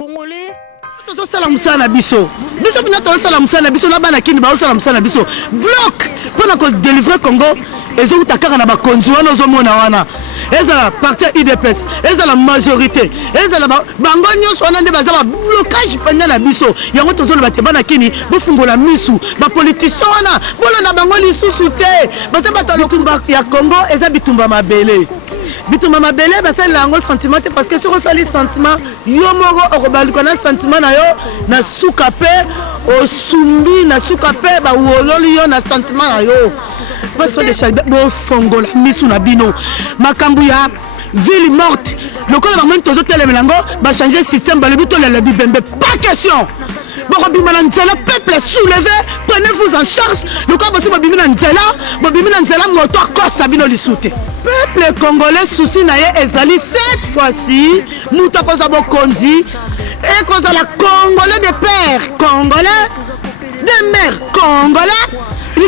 Congolais. Tozo sala musana biso. Biso bina tozo sala musana biso na bana kini ba sala musana biso. Bloc pour ko délivrer Congo. Ezo utakaka na ba konzi wana ozomona wana. Ezala parti IDPS, ezala majorité. Ezala bango nyonso wana nde baza ba blocage pendant la biso. Yango tozo le bate bana kini bo fungola misu. Ba politicien wana bolanda bango lisusu te. Baza bato lokumba ya Congo eza bitumba mabele. Bitumba mabele basa lango sentiment parce que sur sali sentiment yo moko okobaluka na sentiment na yo na suka pe osumbi na suka pe ba wololi yo na sentiment na yo parce que de bo fongola misu na bino makambu ya ville morte le col vraiment tozo telemelango ba changer système ba le bito le bibembe pas question. Bon, peuple soulevé, prenez-vous en charge. Le corps aussi, peuple congolais, souci naye ezali cette fois-ci, nous t'avons conduit et qu'on a la Congolais des pères congolais, des mères congolais.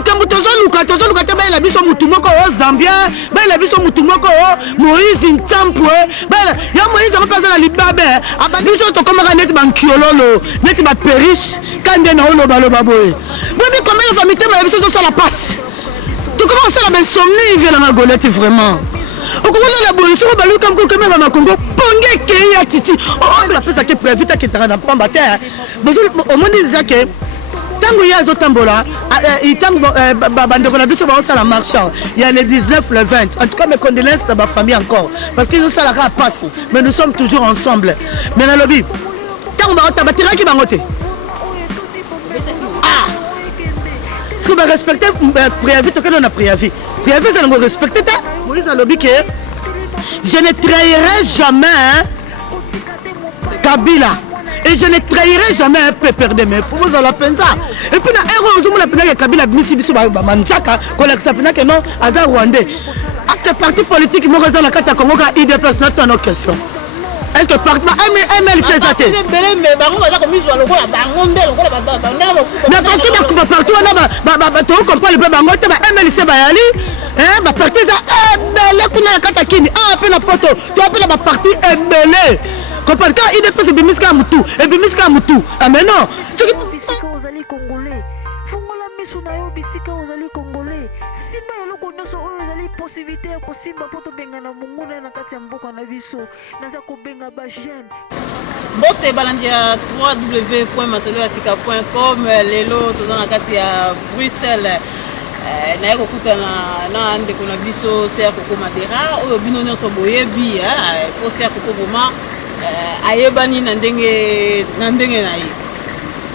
Tozo luka te ba la biso mutumoko o Zambia ba la biso mutumoko o Moïse Ntampwe ba ya Moïse a passé la libabe ababiso to komaka net bankiololo net ba perish kande na olo baloba boye bobi combien de familles te ba biso to sala passe to commence à la insomnie vient na golette vraiment au Congo la boye so ba luka ko kema na Congo ponge ke ya titi o ba pesa ke prévita ke tara na pamba terre au monde disait que tango ya zo tambola itango bandeko na biso ba osala marchand il y a le 19 le 20 en tout cas mes condoléances à ma famille encore parce qu'ils ont ça la passe mais nous sommes toujours ensemble mais na lobby tango ba tabatira ki bangote ah est-ce que ba respecter préavis to que on a préavis ça nous respecter ta Moïse a lobby que je ne trahirai jamais Kabila. Et je ne trahirai jamais un pépère de mes fous. Vous allez penser. Et puis, la penser que Kabila Misi Bisu Manzaka, qu'on a accepté que non, Aza Rwandais. Est-ce que parti politique, moi, je suis en Congo, il déplace notre question. Est-ce que parti ML fait ça? Mais parce que partout, on comprend le peuple, ML c'est Bayali. Ma partie, c'est belé, qu'on a Katakini. Ah, appelle la photo. Tu appelles la partie belé. Comprends quand il dépasse Bimiska Moutou et Bimiska Moutou. Ah mais non. Bisika ozali congolais. Fongola misu na yo bisika ozali congolais. Simba eloko nyonso oyo ozali possibilité ya kosimba poto benga na munguna na kati ya mboka na biso. Naza ko benga ba jeune. Bote balandi ya www.masolosika.com lelo toza na kati ya Bruxelles. Na kokuta na ndeko na biso Serge Koko Madera oyo bino nyonso boyebi po Serge Koko vraiment ayebani na ndenge na ye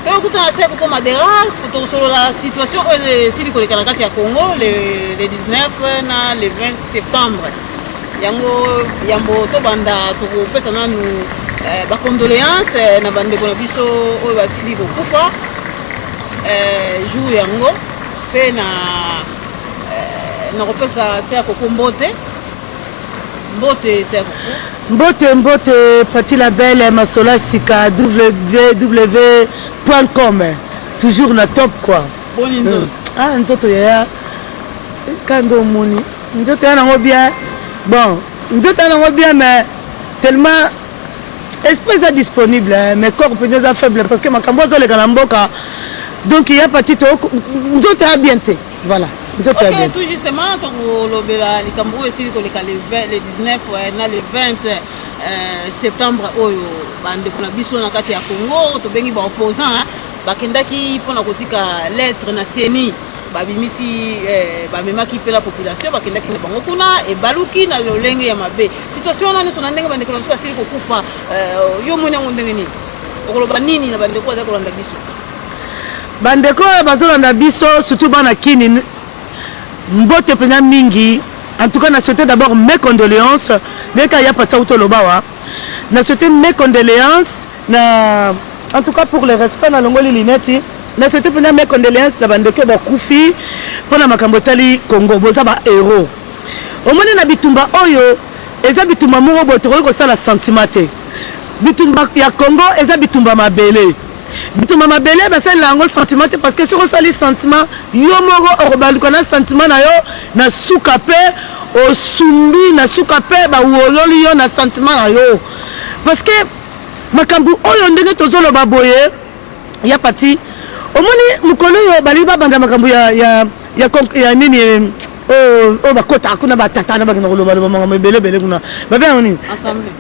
to kutana Serge Koko Madera pour solo la situation sili koleka na kati ya Congo le 19 na le 20 septembre yambo to banda to pesa nanu ba condoléances na bandeko na biso oyo basili kokufa jour yango pe na kopesa Serge Koko mbote Serge Koko Mbote Pati la belle Masola Sika www.com toujours na top quoi. Boni nzoto. Ah nzoto ya kando moni. Nzoto ya nango bien. Bon, nzoto ya nango bien mais tellement espèce est disponible mais corps peut être faible parce que makambo zo le kalamboka. Donc il y a petit nzoto ya bien te. Voilà. Ok, tout justement, le Likambo est le 19 na le 20 septembre, bande kuna biso na kati ya Congo, to bengi ba opposant, bakendaki pona kotika lettre na CENI, babimisi bamemaki pe la population, bakendaki na bango kuna e baluki na lolenge ya mabe. Situation na so na ndenge bande kuna biso asili kokufa, yo mona ndenge ni. Okoloba nini na bande ko za kolanda biso? Bande ko bazolanda biso surtout bana kini Mbote pena mingi, en tout cas, na souhaité d'abord mes condoléances. Dès qu'il y a pas de ça, na souhaité mes condoléances. En tout cas, pour le respect dans l'ongoli linetti, na souhaité pena mes condoléances. Na bande ke ba kufi, pour na makambotali Congo, boza ba héros. Au moins na bitumba oyo, eza bitumba muro botoro ko sala sentimate. Bitumba ya Congo, eza bitumba mabele. Bitumba mabele ba sala lango sentiment parce que sur sali sentiment yo moko okobaluka na sentiment na yo na suka pe osumbi na suka pe ba wololi yo na sentiment na yo parce que makambu oyo ndenge tozoloba boye ya pati omoni mukolo yo bali babanda makambu ya nini bakota kuna batata na bakina koloba makambo ebele kuna babe nini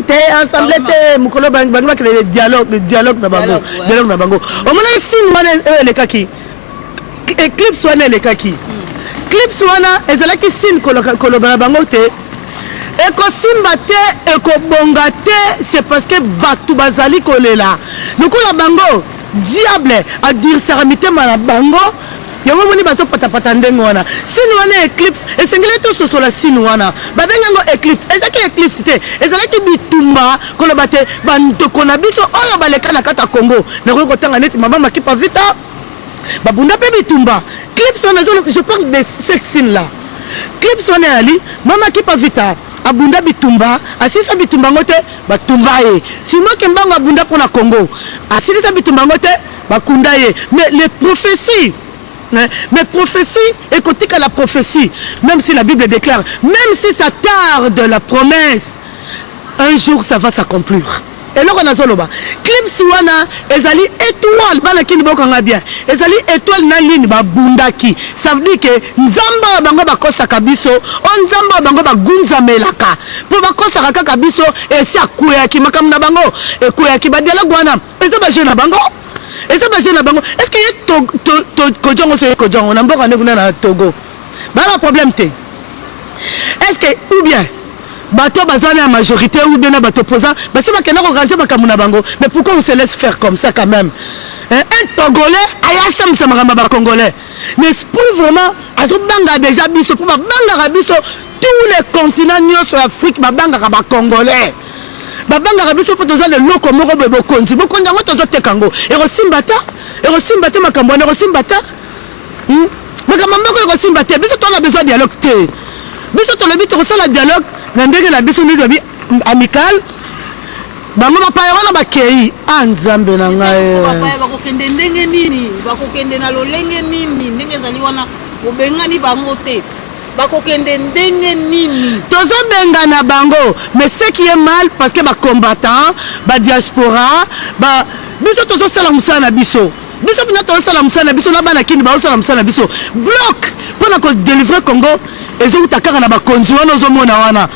te assemblée te mukolo bangi bakele dialogue na bango omoni signe wana elekaki Eclipse wana elekaki Eclipse wana ezalaki signe koloba na bango te ekosimba te ekobonga te c'est parce que batu bazali kolela lokola bango diable adirsaka mitema na bango yango moni bazopatapata ndenge wana signe wana Eclipse esengeli tososola signe wana babengango Eclipse ezalaki Eclipse te ezalaki bitumba koloba te bandeko na biso oyo baleka na kata Congo nakoki kotanga neti mama makipa vita babunda mpe bitumba Eclipse wana je parle de cette signe là Eclipse wana yali mama kipa vita abunda bitumba asisa bitumba ngote batumba ye simo kembango abunda pour la Congo asisa bitumba ngote bakunda ye mais les prophéties et côté que la prophétie même si la Bible déclare même si ça tarde la promesse un jour ça va s'accomplir et là on a zoloba Eclipse wana ezali étoile bana kini bokanga bien ezali étoile na ligne ba bundaki ça veut dire que nzamba bango bakosa kabiso on nzamba bango bagunza melaka po bakosa kaka biso et ça kuya ki makam na bango e kuya ki ba dialogue wana eza ba jeune na bango est-ce que y kojongo so kojongo na mboka ndekuna na Togo ba problème te est-ce que ou bien bateau bazana la majorité ou bien bateau opposant mais c'est pas que nous ranger makamuna bango mais pourquoi on se laisse faire comme ça quand même un Togolais ayasam samarama ba Congolais mais pour vraiment azobanga déjà biso pour banga biso tous les continents sur Afrique banga ba Congolais babanga biso pour toza le loko moko bebo konzi bokonda ngo tozo tekango erosimbata makambo na erosimbata makambo moko erosimbata biso to na besoin de dialogue te biso to le bito la dialogue na ndenge la biso ni lobi amical bango bapaya wana bakei anzambe na ngai bakokende ndenge nini bakokende na lolenge nini ndenge ezali wana bobengani bango te bakokende ndenge nini tozobengana bango mais ce qui est mal parce que combattant diaspora biso tozosala musala na biso bina tozosala musala na biso na bana kini bazosala musala na biso bloc mpona kodélivrer Congo ezouta kaka na bakonzi wana ozomona wana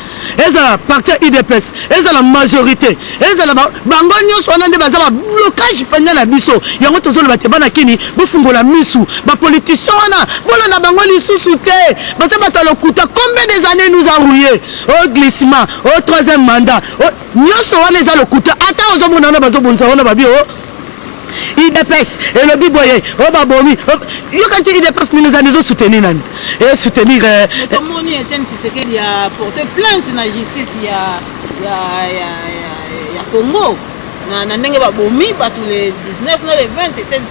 ezala parti IDPS ezala majorité ezala bango nyonso wana nde baza blocage pendant la biso yango tozoloba te bana kini bofungola misu bapoliticien wana bolanda bango lisusu te baza bato lokuta combien des années nous a rouillé au glissement au troisième mandat nyonso wana eza lokuta ata ozomona wana bazobonisa wana babi IDPS et le biboye babomi yo quand tu IDPS ni les années soutenir nani et soutenir comment on Etienne Tshisekedi a porté plainte na justice ya Congo na ndenge babomi ba tous les 19 no les 20 Etienne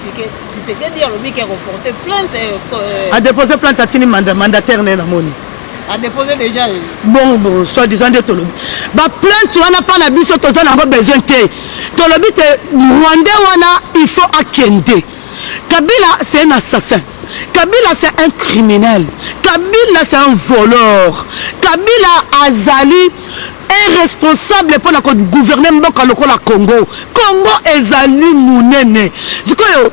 Tshisekedi a lobi qui a porté plainte a déposé plainte à tini mandataire na moni a déposé déjà bon soit disant de tolobi ba plainte wana pas na biso toza na besoin te tolobi te Rwanda wana il faut akende Kabila c'est un assassin Kabila c'est un criminel Kabila c'est un voleur Kabila azali est responsable pour la gouverner mboka lokola Congo ezali munene zikoyo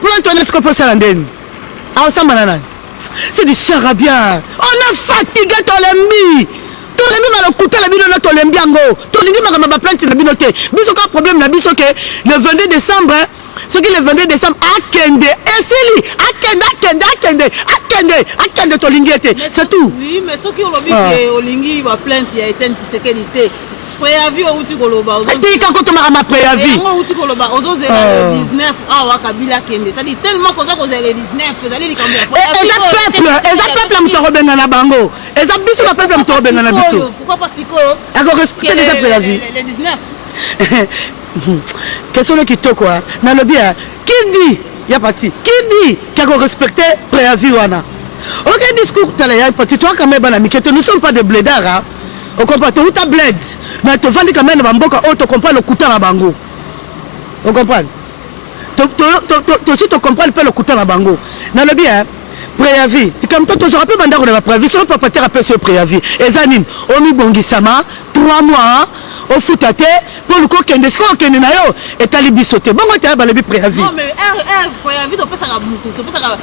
plainte wana siko posa la ndeni awasamba nana c'est du charabia on est fatigué tolembi malokuta la bino na tolembi yango tolingi makamba ba plainte na bino te biso ka problème na biso ke le 22 décembre ce qui le 22 décembre akende esili akende tolingi te c'est tout oui mais ce qui olobi ke olingi ba plainte ya Etienne Tshisekedi te préavis outi koloba tika kotomaka ma préavis ngo outi koloba ozozela le 19 awa Kabila kende ça dit tellement qu'on a causé le 19 ezali likambo ya eza peuple mutoro benga na bango eza biso ba peuple mutoro benga na biso pourquoi pas siko ako respecter les préavis le 19 question qui to quoi na lobby qui dit ya parti qui dit qu'ako respecter préavis wana aucun discours tala ya parti toi quand même bana mikete nous sommes pas des blédards hein on comprend tout ta bled mais tu vends quand même na mboka o to comprend le kuta na bango on comprend to si tu comprends le kuta na bango na lobby préavis et comme toi tu auras pas mandar de préavis sur pas terre après ce préavis ezanine omi bongisama 3 mois au foutate pour le kokende ce kokende na yo etali bisote bongo te ba lebi préavis non mais préavis to pesa ka mutu to pesa ka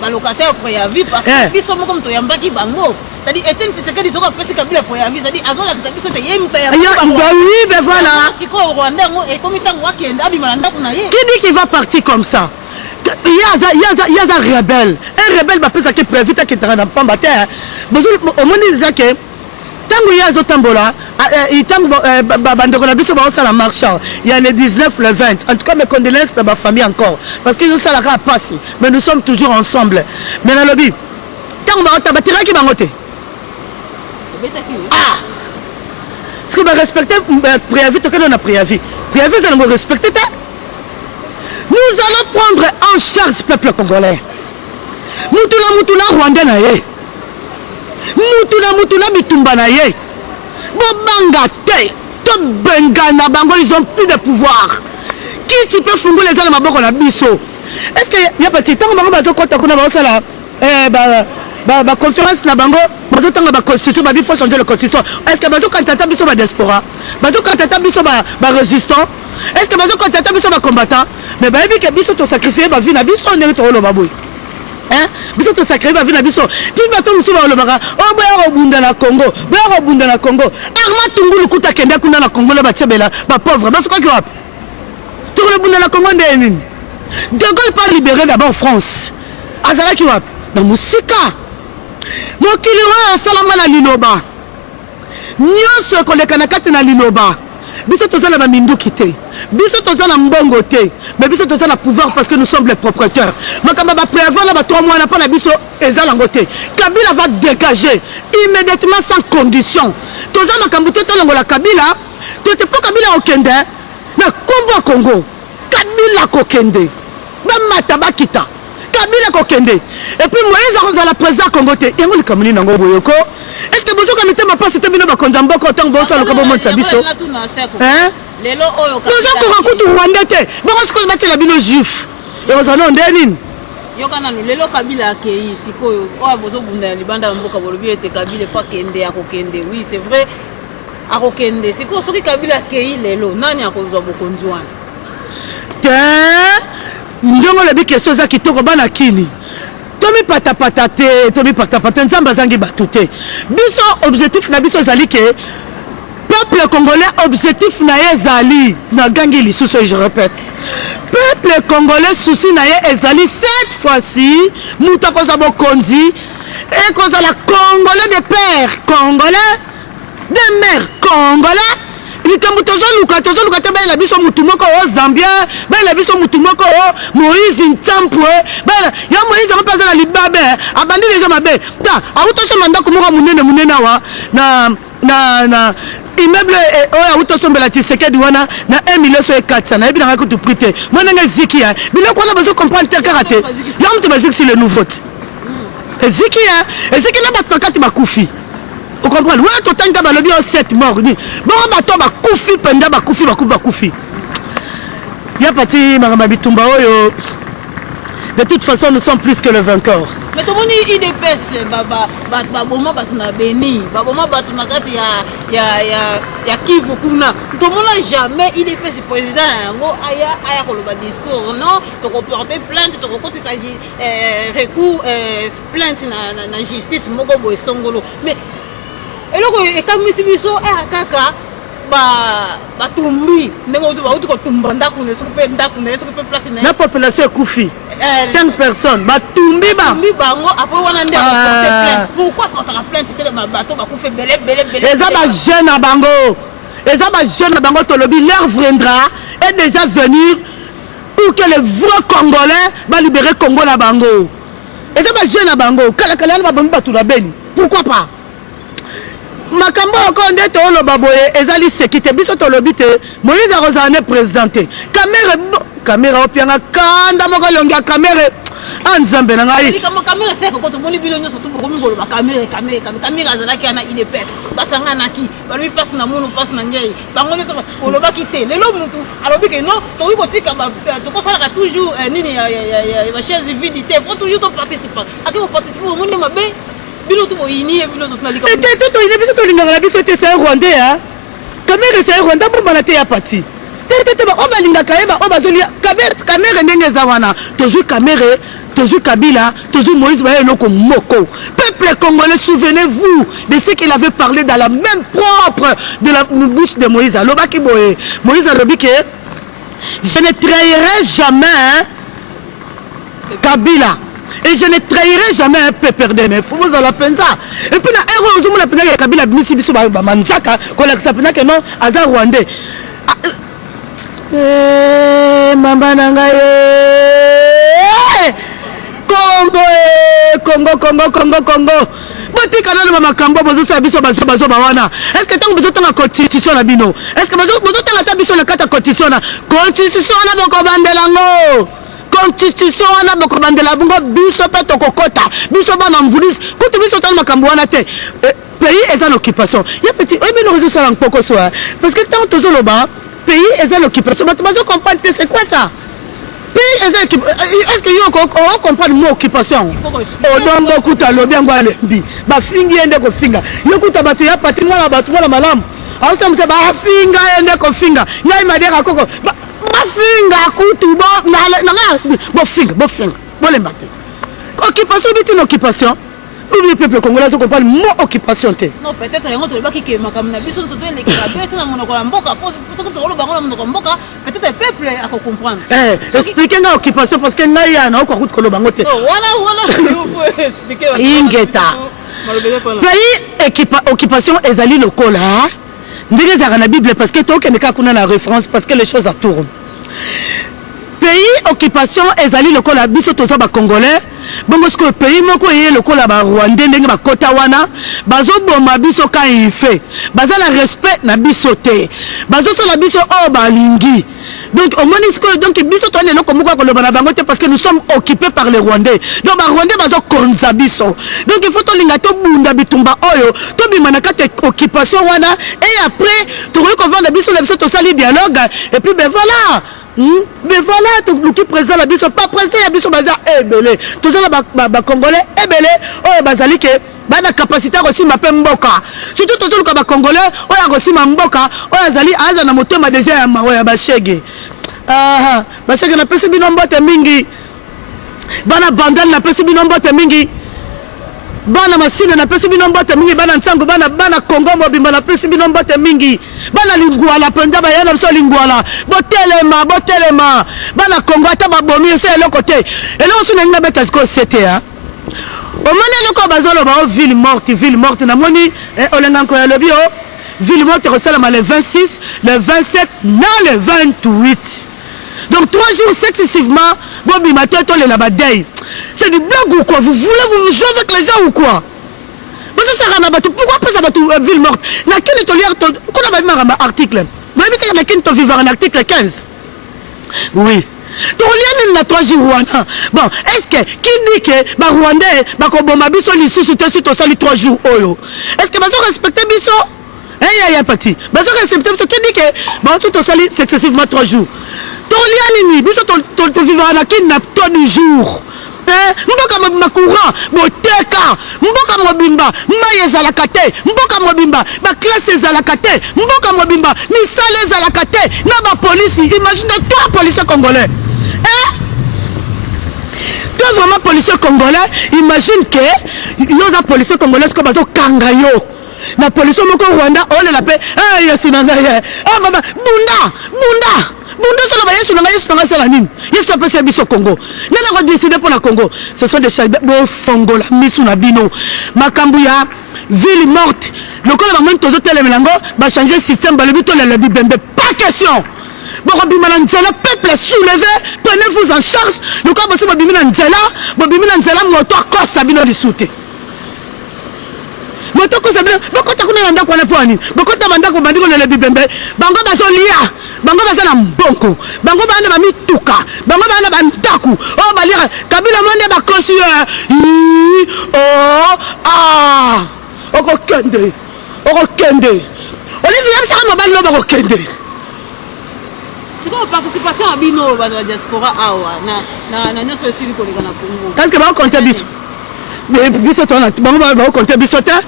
ba locataire préavis parce que biso moko mto yambaki bango c'est-à-dire Etienne Tshisekedi soko pesa ka bila préavis c'est-à-dire azola ka biso te yemi ta ya oui ben voilà siko Rwanda ngo et comme tango wakenda abimala ndako na ye qui dit qu'il va partir comme ça il y a un rebelle va pesa que préavis ta ketara na pamba te au monde disait que tango ya zotambola tango bandeko na biso ba osala marchand il y a le 19 le 20 en tout cas mes condoléances à ma famille encore parce qu'ils ont ça la passe mais nous sommes toujours ensemble mais na lobby tango ba tabatira ki bangote ah est-ce que ba respecter préavis to que on a préavis ça nous respecter ta nous allons prendre en charge le peuple congolais mutuna rwandais na ye mutuna bitumba na ye bobanga te to bengana bango ils ont plus de pouvoir qui tu peux fungola les ala maboko na biso est-ce que y a petit temps bango bazo kota kuna ba osala ba conférence na bango bazo tanga ba constitution ba bi faut changer la constitution est-ce que bazo kantata biso ba diaspora bazo kantata biso ba résistant est-ce que bazo kantata biso ba combattant mais ba bi ke biso to sacrifier ba vie na biso ne to lo baboy hein biso to sacrifier ba vie na biso ti bato musu ba lo baka o boya robunda na Congo arma tungulu kuta kenda kuna na Congo na ba tshebela ba pauvre baso kwa kiwapi to le bunda na Congo ndeni De Gaulle pas libéré d'abord France azala kiwapi na musika mokili wa salama na linoba nyonso kolekana kati na linoba biso tozana ba minduki te biso tozana mbongo te mais biso tozana pouvoir parce que nous sommes les propriétaires makamba ba prévoir na ba 3 mois na pas na biso ezala ngote Kabila va dégager immédiatement sans condition tozana makambo to longola Kabila to te pas Kabila okende na kombo Congo Kabila kokende ba mata bakita Kabila kokende et puis Moïse azala président Congo te yango likamuni nango boyoko est-ce que bozo kamite ma passe te bino ba konjamboko tango boso lo kabo monta biso hein lelo oyo bozo ko rakutu Rwanda te bozo ko batela bino juif et ozana ndeni yokana no lelo Kabila akei sikoyo oyo bozo bunda libanda mboka bolobi ete Kabila fa kende akokende oui c'est vrai akokende sikoyo soki Kabila akei lelo nani akozwa bokonzi wana te ndongo lebi question za kitoko bana kini tomi patapata te tomi patapata nzamba zangi batute biso objectif na biso zali ke peuple congolais objectif na ye zali na gangi lisusu je répète peuple congolais souci na ye ezali cette fois-ci muta koza bokonzi et koza la congolais de père congolais de mère congolais likambo tozoluka te bayela biso mutu moko o Zambia bayela biso mutu moko o Moïse Ntampwe bayela ya Moïse akopaza na libabe abandi les gens mabe ta awutosomba ndako moko munene wa na immeuble oyo awutosombela Tshisekedi wana na 1 million so 400 na yebi na kutu prité mwana nga zikia biloko wana bazo comprendre te karaté ya mutu baziki sur le nouveau zikia na bato bakufi. Vous comprenez? Oui, tout le temps, il y a 7 morts. Bon, bateau, bakufi, penda, bakufi. Il y a parti, Maramabitumba. De toute façon, nous sommes plus que le vainqueur. Mais tout le monde il dépasse, baboma batuna béni, baboma batuna kati ya Kivu kuna. Tout le monde jamais il dépasse le président yango aya koloba discours non, to porter plainte, to côté s'agit recours plainte na justice moko boy songolo. Mais eloko ekamisi biso kaka batumbi ndenge uti kotumba ndaku ne sokupe ndaku ne sokupe place na la population ekufi 5 personnes batumbi bango après wana nde porter plainte pourquoi porter plainte tele bato bakufe belé eza ba jeune na bango tolobi l'heure viendra est déjà venir pour que les vrais Congolais va libérer Congo na bango eza ba jeune na bango kala na bango batu na beni pourquoi pas makambo okonde to loba boye ezali sécurité biso to lobite Moïse Arozane présenté caméra opianga kanda moko longa caméra anzambe na ngai caméra c'est ko to moni bilo nyoso to ko mingolo ba caméra zalaki ana ile pesa basanga naki balobi passe na mono passe na ngei bango nyoso oloba kité lelo mutu alobi ke non to ko tika ba to ko sala toujours nini ya chaise vide té faut toujours to participer ako participer au monde mabe bilo to ini bilo so tunalika et tout ini biso to lingana biso te c'est Rwandais hein Camère c'est Rwanda bomba na te ya parti tete ba obalinga kaeba obazolia Camère ndenge zawana tozu Camère tozu Kabila tozu Moïse baye noko moko peuple congolais souvenez-vous de ce qu'il avait parlé dans la même propre de la bouche de Moïse alobaki boye Moïse alobiki je ne trahirai jamais Kabila et je ne trahirai jamais un peuple de mes fous vous allez penser et puis na héros vous la penser Kabila bimisi biso ba manzaka ko la sapena que non aza rwandais mama nanga Congo botika na makambo bozo biso bazo bawana est-ce que tango bozo tanga constitution na bino est-ce que bozo tanga ta biso na kata constitution na boko bandelango constitution na boko bandela bungo biso pe to kokota biso bana mvulis kutu biso tanga makambo wana te pays est en occupation ya petit mais nous réseau ça en poko so parce que tant tozo loba pays est en occupation mais tu comprendre c'est quoi ça est-ce que vous comprenez le mot occupation? Oh non, beaucoup de lobby en Guadeloupe. Bah, fingi ende ko finga. Yoko tabatu ya patrimoine la malam. Alors ça me dit bah finga ende ko finga. Ngai madera koko. Bah finga kutu bo na bo finga bo le mbate. Occupation biti une occupation. Le peuple congolais se comprend le mot occupation. Non, peut-être qu'il y a un autre qui est makamna biso nsoto ele ki ba besa na monoko ya mboka pour que to lo bango na monoko mboka peut-être le peuple a comprendre. Expliquez nga occupation parce que nga ya na ko route ko lo bango te. Voilà, il faut expliquer. Ingeta. Pays occupation ezali lokola. Ndenge za na Bible parce que to ke neka kuna na référence parce que les choses tournent. Pays occupation ezali lokola biso toza ba congolais. Bon parce que pays moko yé lokola ba Rwandais ndenge ba kota wana bazo bomba biso ka ife baza la respect na biso te bazo so la biso o balingi donc au moins donc biso to ne loko moko ko lo bana bango te parce que nous sommes occupés par les Rwandais donc ba Rwandais bazo konza biso donc il faut to linga to bunda bitumba oyo to bimana kate occupation wana et après to ko vendre biso to sali dialogue et puis ben voilà. Mais voilà, tout qui présent la biso pas présent la biso bazar ebele tout ça ba congolais ebele oh bazali ke ba na capacité aussi ma mboka surtout tout le ba congolais oh ya aussi ma mboka oh azali aza na motema déjà ya mawa ya ba shege ba shege na pesi binombote mingi bana bandal na pesi binombote mingi bana masine na pesi binombote mingi bana nsango bana Congo mobimba na pesi binombote mingi bana lingwala penda ba yana so lingwala botelema bana Congo ata babomi ese eloko te eloko so na beta ko CTA o mona eloko bazolo ba ville morte na moni olenga ko ya lobi o ville morte resala le 26 le 27 na le 28 donc 3 jours successivement Bobi Mateto le Nabadei. C'est du blague ou quoi? Vous voulez vous jouer avec les gens ou quoi? Mais ça sert à Nabatou. Pourquoi pas ça va tout ville morte? N'a qu'un étolière. Qu'on a vu un article. Mais il y a qu'un vivre un article 15. Oui. Ton lien n'a 3 jours. Bon, est-ce que qui dit que bah Rwandais bah Koboma biso li sous sur to sali 3 jours oyo? Est-ce que bah ça respecter biso? Eh ya parti. Bah ça respecter biso qui dit que bah tout to sali successivement 3 jours. Ton lien ni biso to vivre un kidnapping du jour. Mboka makura boteka mboka mobimba maye ezalaka te mboka mobimba ba classe ezalaka te mboka mobimba misala ezalaka te na ba police imagine toi policier congolais toi vraiment policier congolais imagine que yoza policier congolais ko bazo kanga yo na policier moko Rwanda ole la paix yesinanga mama Bunda solo ba yesu na sala nini yesu apesa biso Congo nana ko décider pour la Congo ce sont des chalbes bo fongola misu na bino makambu ya ville morte lokola ba même tozo telemelango ba changer système ba le bito le bibembe pas question bon bimana nzela peuple soulevé prenez-vous en charge lokola ba so bimina nzela moto akosa bino disute moto ko sabina bokota kuna nda kwa na pwani bokota bandako bandiko le bibembe bango baso lia bango basana mbonko bango bana ba mituka bango bana ba ndaku o balira kabila monde ba kosi okokende Olivier amsaka mobali no bakokende c'est quoi participation à bino ba diaspora awa na nyoso esili ko leka na Congo parce que ba compter biso biso tona bango ba compter biso ta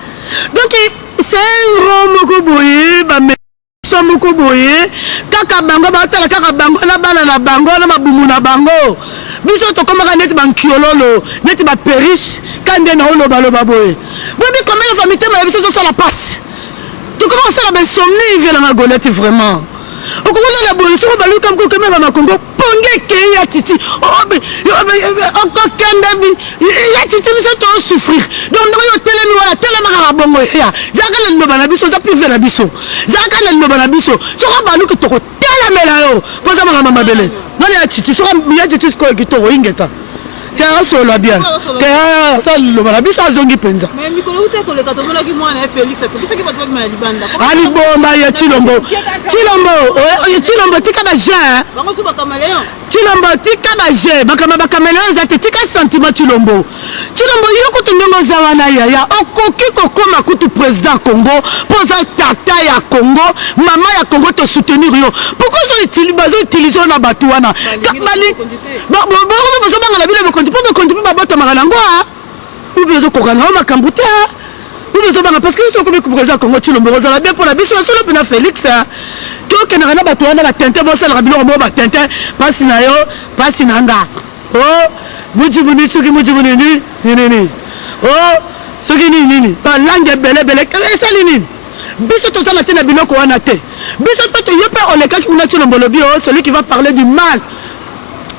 donc c'est un rond moko boye ba biso moko boye kaka bango batala kaka bango na bana na bango na mabumu na bango biso tokomaka neti bankiololo neti baperiche kande na oloba boye boyebi combien de famille tema ya biso tozosala passe tokoma kosala besomni vielanga golete vraiment okokolela boye soko baluka mokokemeka na Congo ponge kei ya titi okokende ya titi biso tosouffrir donc ndoko yo telemi wana telemaka bongo ya zaka na liloba na biso za prive na biso zaka na liloba na biso soko baluki tokotelemela yo poza makambo mabele nani ya titi soko ya titi sikoyo kitoko ingeta Tera solo bien. Tera ça le banabiso azongi penza. Mais mikolo ute ko le katomona ki mwana Félix ko kisa ki batwa ma libanda. Ali bomba ya Chilombo. Chilombo tika ba Jean. Bango so ba kameleon. Chilombo tika ba Jean, ba kameleon za tika sentiment Chilombo. Chilombo yoko tundongo za wana ya okoki kokoma kutu président Congo, poza tata ya Congo, mama ya Congo te soutenir yo. Pourquoi ils utilisent na batuana? Bali. Tu peux me continuer à battre ma langue. Ou bien je comprends ma camboute. Ou bien je vais parce que je suis comme président Congo Chilombo. Vous allez bien pour la biso solo pour Félix. Que na battu na tente bon ça le rabino mo ba tente passe na yo passe na nga. Oh mujibuni chuki mujibuni ni. Oh soki ni. Ba langue bele esali ni. Biso to sana tena binoko wana te. Biso to yope oleka ki na Chilombo lobi celui qui va parler du mal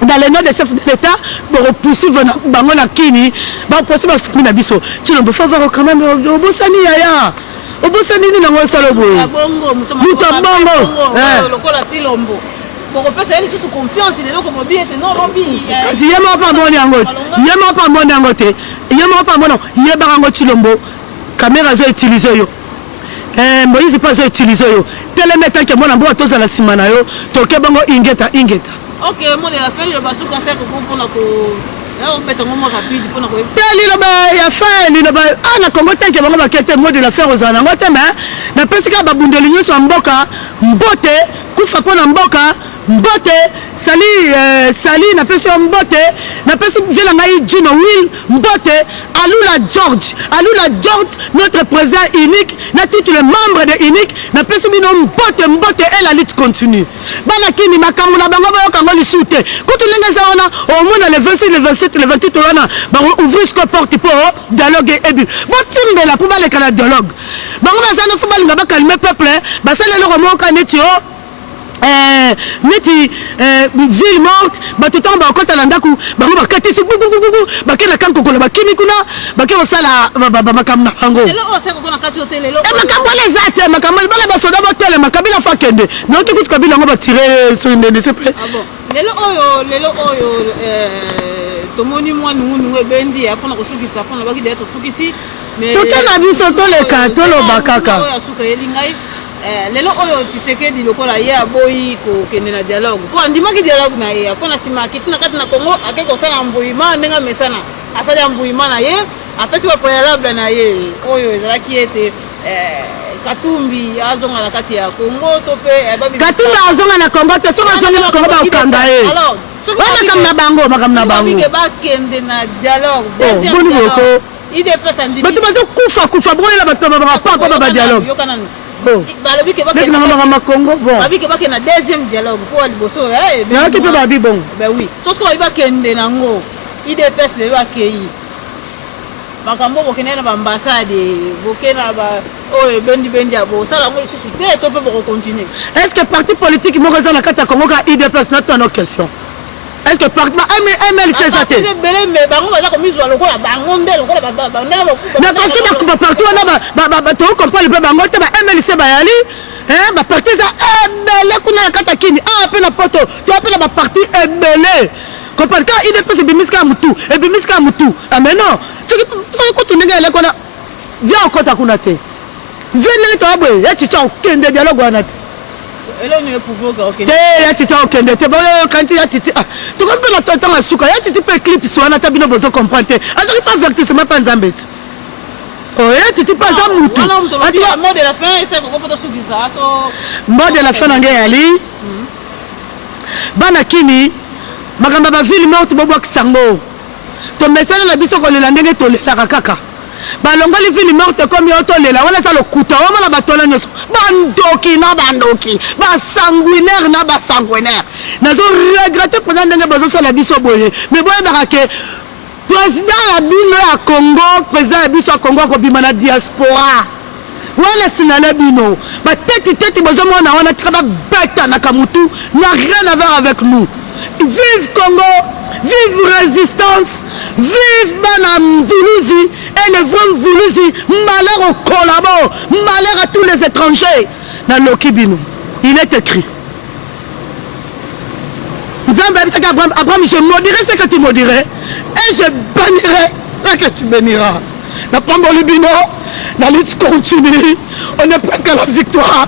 dans les noms des chefs de l'État pour repousser Bangona Kini, pour possible famille Nabiso. Tu ne peux pas voir quand même au Bossani Yaya. Au Bossani ni nango salobo. Muto bongo. Lokola Tilombo. Pour passer les sous confiance, il est là comme bien non lobby. Kasi yema pa moni angote. Yema pa moni angote. Yema pa mono. Yeba rango Tilombo. Caméra zo utiliser yo. Moïse pas zo utiliser yo. Télémétan que mon ambo toza la simana yo. Toke bango ingeta. Ok, moi de la fin, le basso cassé pour la là on met un moment rapide pour la ya fin ni ba ana Congo tant que bango bakete moi de la fin aux anangote mais parce que babundeli nyo so mboka mbote kufa pona mboka mbote sali na pesi mbote na pesi vela ngai Juno Will mbote Alula George notre président unique na tous les membres de unique na pesi bino mbote et la lutte continue bana kini makambo na bango ba kango lisute kutu lenga za wana au moins le 26 le 27 le 28 wana ba ouvrir ce porte pour dialogue et but botimbela pour ba le kana dialogue bango bazana fo balinga ba calmer peuple ba sala le romo kanetio neti ville morte batutan ba kota landaku bango bakatisi bakena kanko kola bakimi kuna bakero sala makamna bango lelo oseko kona kati hotel lelo makambo les ate makambo bala basoda botel makabila fakende non te kutu kabila ngo batire so ndende sepe lelo oyo tomoni mwana ngungu ebendi apona kusukisa apona baki de to sukisi mais tokana biso to le katolo bakaka oyo asuka yelingai lelo oyo Tshisekedi lokola ye aboyi ko kende na dialogue po andimaki dialogue na ye apona sima kitina kati na Congo akeko sala mbuyima ndenga mesana asala mbuyima na ye apesi ba préalable na ye oyo ezalaki ete Katumbi azonga na kati ya Congo to pe babi Katumbi azonga na Congo te soka azonga na Congo ba ukanga ye alors makamna bango ba kende na dialogue boni boko ide pesa ndimi bato bazo kufa broyela bato ba dialogue balobi ke bakena na Congo bon babi ke bakena deuxième dialogue pour liboso na ke pe babi bon ben oui sauf que ba kende nango IDPS le akei makambo bokena na ambassade bokena ba oyo bendi abo sala ngo susu te to pe boko continuer est-ce que parti politique mo raison na kata Congo ka IDPS na ton question est-ce que parti MLC ça te mais bango baza ko mizo lokola bango ndelo lokola ba mais parce que ba partout na to comprend le bango te ba MLC ba yali ba parti za ebele kuna kata kini pe na poto to pe na ba parti ebele comprendre ka IDPS bimiska mutu mais non ce que tu n'es pas viens encore ta kunate venez toi boy ya chicha okende dialogue wanate elo ni pouvoir okende ya chicha okende te bolo kanti ya chicha to ko pela tonton asuka ya chicha pe clip so wana tabino bozo comprendre azaki pas avertissement pas nzambet oh ya chicha pas za mutu le mot de la fin c'est ko poto subiza to mot de la fin ngé ali bana kini makamba ba ville morte bobo kisango to mesana na biso ko lela ndenge to lela kaka balongoli fini morte comme yotolela wana sa lokuta wamala batwana nyoso bandoki na bandoki basanguinaire na basanguinaire nazo regretter pendant ndenge bazosala biso boye mais boyebaka ke président ya bino ya Congo président ya biso ya Congo akobima na diaspora wana sinale bino bateti bozomona wana tika babeta na kamutu n'a rien à voir avec nous. Vive Congo, vive résistance, vive Banam Voulouzi et le vrai Voulouzi. Malheur au collabo, malheur à tous les étrangers. Dans l'Okibino, il est écrit. Abraham, je maudirai ce que tu maudirais et je bénirai ce que tu béniras. La Pambolibino, la lutte continue. On est presque à la victoire.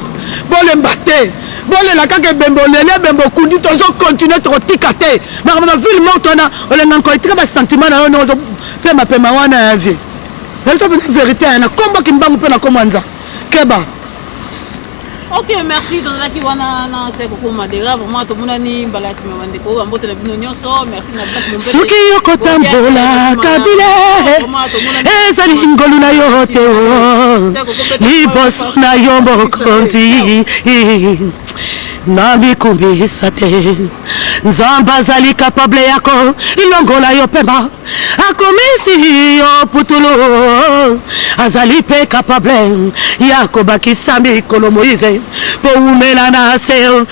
Bon, les batter. Bon, les kaka bembo lele bembo kundi tozo continuer to tikate. Ma ville morte on a encore très bas sentiment na on pe ma pe ma wana vie. La vérité na combo kimbangu pe na komanza. Keba. Ok, merci. Donc là qui va na c'est Coco Madera vraiment to monani balasi mande ko ambote na bino nyonso. Merci na bino. Suki yoko tambola kabile. Ezali ngolu na yote o. Libos na yombo konti. Nami kumbisa te Nzamba azali capable yako ilongola yo pema akomisi yo putulo azali pe capable yako bakisa mikolo Moïse po umela na se oh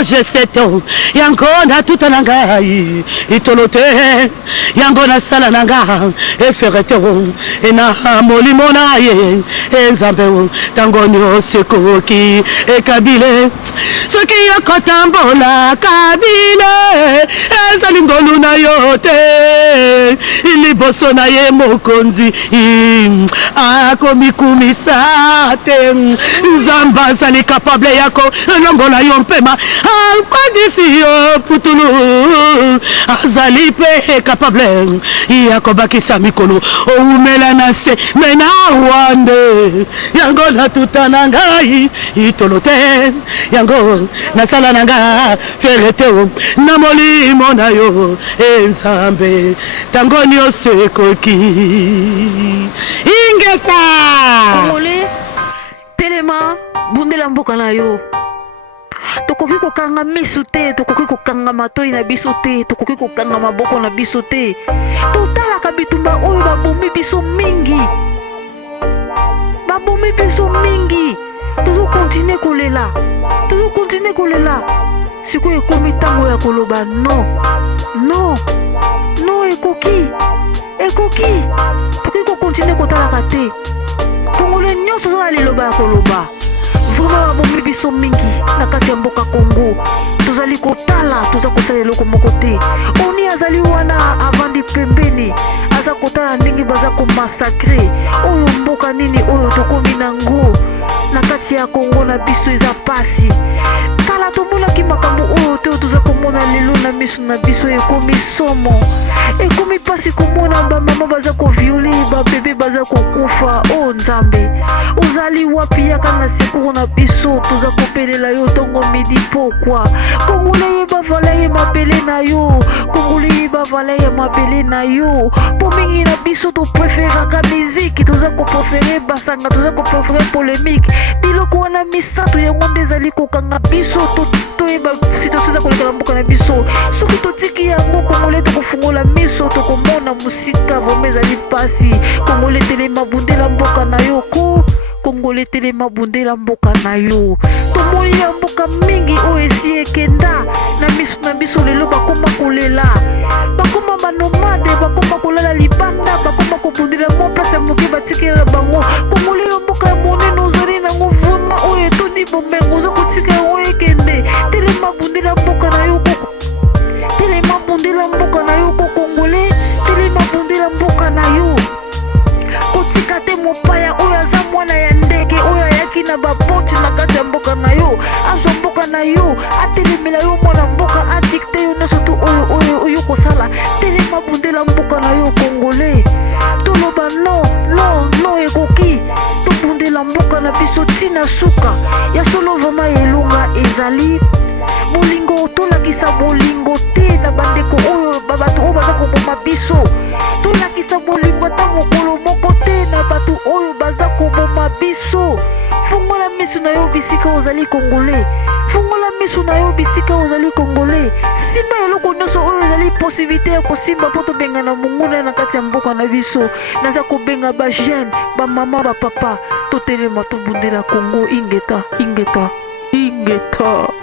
je sais to yango na tuta na ngai itolote yango na sala na ngai eferete e na molimo na ye Nzambe tango nyose koki e kabile soki yoko tambola kabile ezali ngolu na yo te iliboso na ye mokonzi akomikumisa te Nzamba azali capable yako longola yo mpema akwadisi yo putulu azali pe capable yako bakisa mikolo oumela na se mena wande yango na tuta na ngai itolote yango na sala nanga ferete na molimo na yo Nzambe tango nyose koki ingeka Kongole telema bundela mboka na yo tokoki kokanga misu te tokoki kokanga matoi na biso te tokoki kokanga maboko na biso te totalaka bitumba oyo babomi biso mingi tozo continue kolela sikoyo ekomi ntango ya koloba non ekoki tokoki kokontinue kotalaka te Kongole nyonso oza na liloba ya koloba vraiment babomi biso mingi na kati ya mboka Congo tozali kotala toza kosala eloko moko te oni azali wana avandi pembeni aza kotala ndenge baza komasakre oyo mboka nini oyo tokomi nango na kati ya Congo na biso eza pasi kala tomonaki makambo oyo te toza komona lelo na miso na biso ekomi somo ekomi pasi komona bamama baza koviole babebe baza kokufa o Nzambe ozali wapi yaka na sekuru na biso toza kopelela yo ntongo midi pokwa Kongole yeba vala ye mabele na yo Kongole yeba vala ye mabele na yo po mingi na biso topreferaka miziki toza koprefere basanga toza koprefere polémique biloko wana misato yango nde ezali kokanga biso toyeba situation eza koleka na mboka na biso soki totiki yango Kongole tokofungola miso tokomona musika vraimen ezali pasi Kongole telema bundela mboka na yo Kongole telema bundela mboka na yo tomoni ya mboka mingi oyo esi ekenda na miso na biso lelo bakoma kolela bakoma banomade bakoma kolala libanda bakoma kobundela mwa place ya moke batikela bango Kongole yo mboka ya monene ozali nango vraimen oyo etoni bomengo oza kotika yango ekende telema bundela mboka na yo telema bundela mboka na yo Kongole telema bundela mboka na yo kotika te mopaya oyo aza mwana ya ndeke oyo ayaki na baboti na kati ya mboka na yo azwa mboka na yo atelemela yo mwana mboka adikte yo nyonso tu oyo kosala telema bundela mboka na yo Kongole toloba non ekoki tobundela mboka na biso ntina suka ya solo vraimen elonga ezali bolingo tolakisa bolingo te na bandeko oyo babato oyo baza koboma biso tolakisa bolingo ata mokolo moko te na na bato oyo baza koboma biso. Fungola misu na yo bisika ozali congolais. Fungola misu na yo bisika ozali congolais. Simba eloko nyonso oyo ezali possibilité ya kosimba mpo tobengana monguna na kati ya mboka na biso. Naza kobenga ba jeune, ba mama, ba papa, totelema tobundela Congo. Ingeta, ingeta, ingeta.